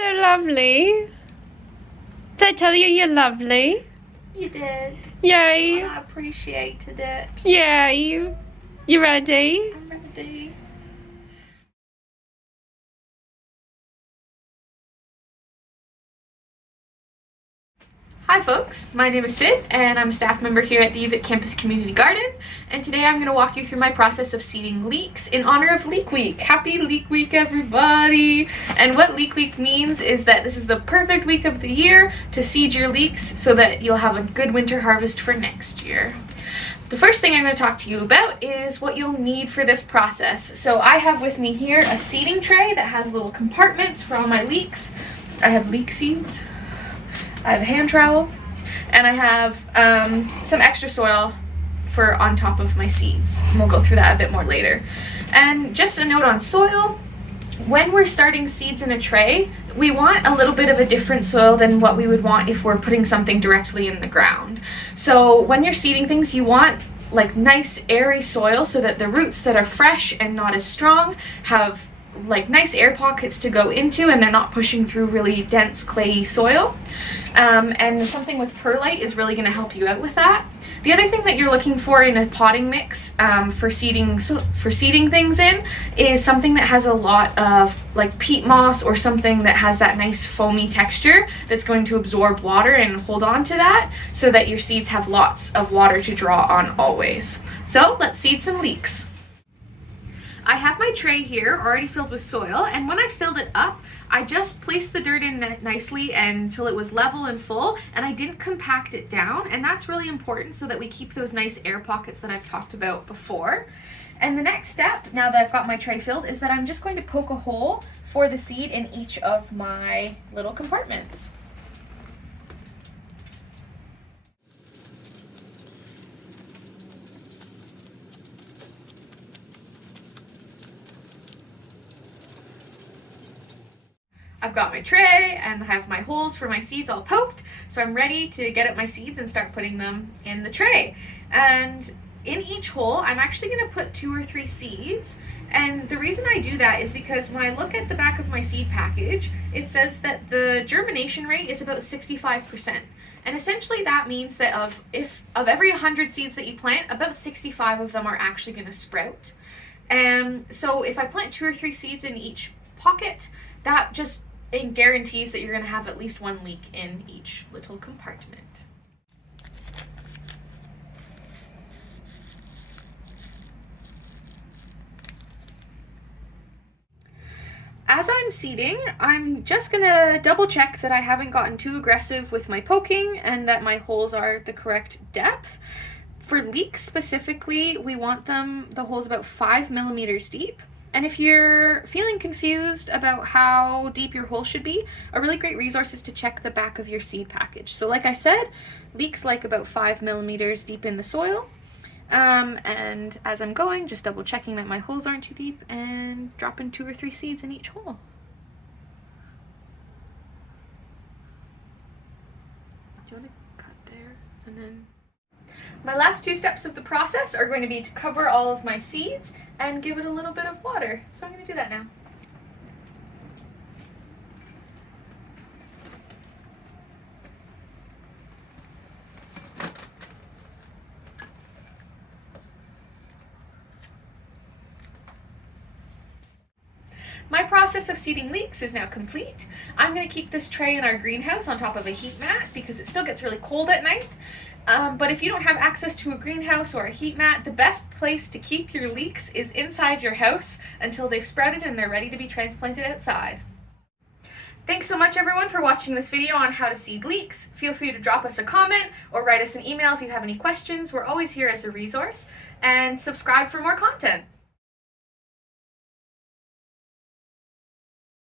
so lovely. Did I tell you you're lovely? You did. Yay. I appreciated it. Yay. You ready? I'm ready. Hi folks, my name is Sid and I'm a staff member here at the UVic Campus Community Garden, and today I'm going to walk you through my process of seeding leeks in honor of Leek Week. Happy Leek Week everybody! And what Leek Week means is that this is the perfect week of the year to seed your leeks so that you'll have a good winter harvest for next year. The first thing I'm going to talk to you about is what you'll need for this process. So I have with me here a seeding tray that has little compartments for all my leeks. I have leek seeds. I have a hand trowel, and I have some extra soil for on top of my seeds. And we'll go through that a bit more later. And just a note on soil, when we're starting seeds in a tray, we want a little bit of a different soil than what we would want if we're putting something directly in the ground. So when you're seeding things, you want like nice airy soil so that the roots that are fresh and not as strong have like nice air pockets to go into and they're not pushing through really dense clayey soil. And something with perlite is really going to help you out with that. The other thing that you're looking for in a potting mix for seeding things in is something that has a lot of like peat moss or something that has that nice foamy texture that's going to absorb water and hold on to that so that your seeds have lots of water to draw on always. So let's seed some leeks. I have my tray here already filled with soil, and when I filled it up, I just placed the dirt in nicely until it was level and full, and I didn't compact it down, and that's really important so that we keep those nice air pockets that I've talked about before. And the next step, now that I've got my tray filled, is that I'm just going to poke a hole for the seed in each of my little compartments. I've got my tray and I have my holes for my seeds all poked, so I'm ready to get at my seeds and start putting them in the tray. And in each hole, I'm actually going to put 2 or 3 seeds, and the reason I do that is because when I look at the back of my seed package, it says that the germination rate is about 65%. And essentially that means that of every 100 seeds that you plant, about 65 of them are actually going to sprout. And so if I plant 2 or 3 seeds in each pocket, that just it guarantees that you're going to have at least 1 leek in each little compartment. As I'm seeding, I'm just going to double check that I haven't gotten too aggressive with my poking and that my holes are the correct depth. For leeks specifically, we want the holes about 5 millimeters deep. And if you're feeling confused about how deep your hole should be, a really great resource is to check the back of your seed package. So like I said, leeks like about 5 millimeters deep in the soil. And as I'm going, just double checking that my holes aren't too deep and dropping 2 or 3 seeds in each hole. Do you want to cut there and then... My last 2 steps of the process are going to be to cover all of my seeds and give it a little bit of water. So I'm going to do that now. My process of seeding leeks is now complete. I'm going to keep this tray in our greenhouse on top of a heat mat because it still gets really cold at night. But if you don't have access to a greenhouse or a heat mat, the best place to keep your leeks is inside your house until they've sprouted and they're ready to be transplanted outside. Thanks so much everyone for watching this video on how to seed leeks. Feel free to drop us a comment or write us an email if you have any questions. We're always here as a resource. And subscribe for more content.